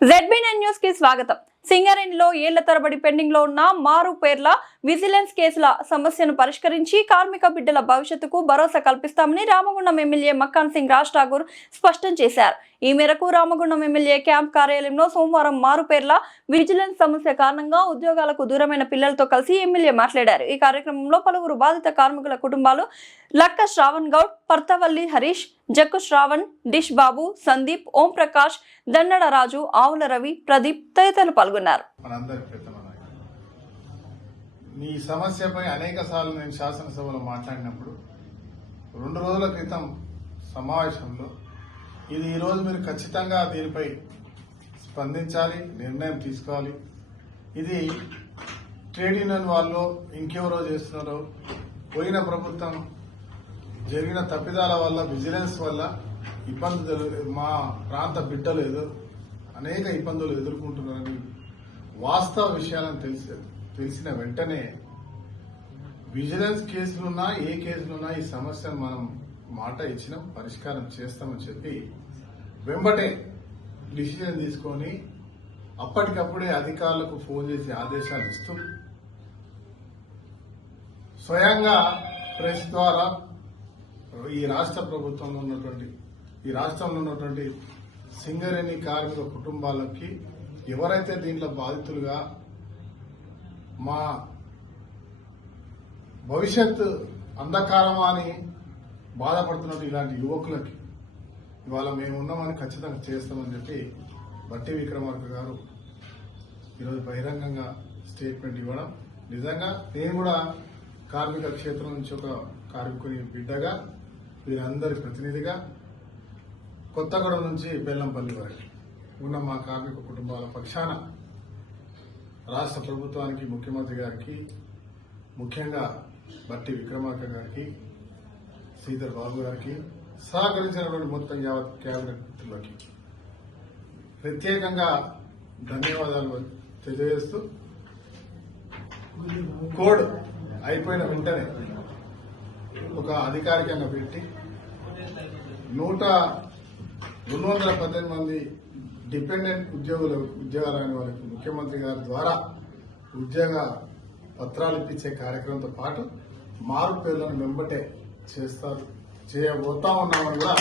ZB nine న్యూస్కి స్వాగతం. సింగరేణిలో ఏళ్ళ తరబడి పెండింగ్లో ఉన్న మారు పేర్ల విజిలెన్స్ కేసుల సమస్యను పరిష్కరించి కార్మిక బిడ్డల భవిష్యత్తుకు భరోసా కల్పిస్తామని రామగుండం ఎమ్మెల్యే మక్కాన్ సింగ్ రాజ్ ఠాగూర్ స్పష్టం చేశారు. ఈ మేరకు రామగుండం ఎమ్మెల్యే క్యాంప్ కార్యాలయంలో సోమవారం మారు పేర్ల విజిలెన్స్ సమస్య కారణంగా ఉద్యోగాలకు దూరమైన పిల్లలతో కలిసి ఎమ్మెల్యే మాట్లాడారు. ఈ కార్యక్రమంలో పలువురు బాధిత కార్మికుల కుటుంబాలు లక్క శ్రావణ్ గౌడ్ పర్తవల్లి హరీష్ జక్కు శ్రావణ్ డిష్ బాబు సందీప్ ఓం ప్రకాష్ దండడ రాజు ఆవుల రవి ప్రదీప్ తదితరులు పాల్గొన్నారు. మనందరి సమస్యపై అనేక సార్లు నేను శాసనసభలో మాట్లాడినప్పుడు రెండు రోజుల క్రితం సమావేశంలో ఇది ఈరోజు మీరు ఖచ్చితంగా దీనిపై స్పందించాలి నిర్ణయం తీసుకోవాలి. ఇది ట్రేడ్ యూనియన్ వాళ్ళు ఇంకెవరో చేస్తున్నారో పోయిన ప్రభుత్వం జరిగిన తప్పిదాల వల్ల విజిలెన్స్ వల్ల ఇబ్బందులు మా ప్రాంత బిడ్డలు ఏదో అనేక ఇబ్బందులు ఎదుర్కొంటున్నారని వాస్తవ విషయాలను తెలిసి తెలిసిన వెంటనే విజిలెన్స్ కేసులున్నా ఏ కేసులున్నా ఈ సమస్యను మనం మాట ఇచ్చినాం పరిష్కారం చేస్తామని చెప్పి వెంబటే డిసిజన్ తీసుకొని అప్పటికప్పుడే అధికారులకు ఫోన్ చేసి ఆదేశాలు ఇస్తూ స్వయంగా ప్రెస్ ద్వారా ఈ రాష్ట్ర ప్రభుత్వంలో ఉన్నటువంటి ఈ రాష్ట్రంలో ఉన్నటువంటి సింగరేణి కార్మిక కుటుంబాలకి ఎవరైతే దీంట్లో బాధితులుగా మా భవిష్యత్ అంధకారమా అని బాధపడుతున్నట్టు ఇలాంటి యువకులకి ఇవాళ మేము ఉన్నామని ఖచ్చితంగా చేస్తామని చెప్పి బట్టి విక్రమార్క గారు ఈరోజు బహిరంగంగా స్టేట్మెంట్ ఇవ్వడం. నిజంగా నేను కూడా కార్మిక క్షేత్రం నుంచి ఒక కార్మికుని బిడ్డగా వీరందరి ప్రతినిధిగా కొత్తగూడెం నుంచి బెల్లంపల్లి వరకు ఉన్న మా కార్మిక కుటుంబాల పక్షాన రాష్ట్ర ప్రభుత్వానికి ముఖ్యమంత్రి గారికి ముఖ్యంగా బట్టి విక్రమార్క గారికి శ్రీధర్ బాబు గారికి సహకరించినటువంటి మొత్తం యావత్ కేబినెట్ మిత్రులకి ప్రత్యేకంగా ధన్యవాదాలు తెలియజేస్తూ కోడ్ అయిపోయిన వెంటనే ఒక అధికారికంగా పెట్టి నూట రెండు వందల పద్దెనిమిది మంది డిపెండెంట్ ఉద్యోగుల ఉద్యోగాలైన వాళ్ళకి ముఖ్యమంత్రి గారి ద్వారా ఉద్యోగ పత్రాలు ఇప్పించే కార్యక్రమంతో పాటు మారు పేర్లను వెంబటే చేస్తారు చేయబోతా ఉన్నామని కూడా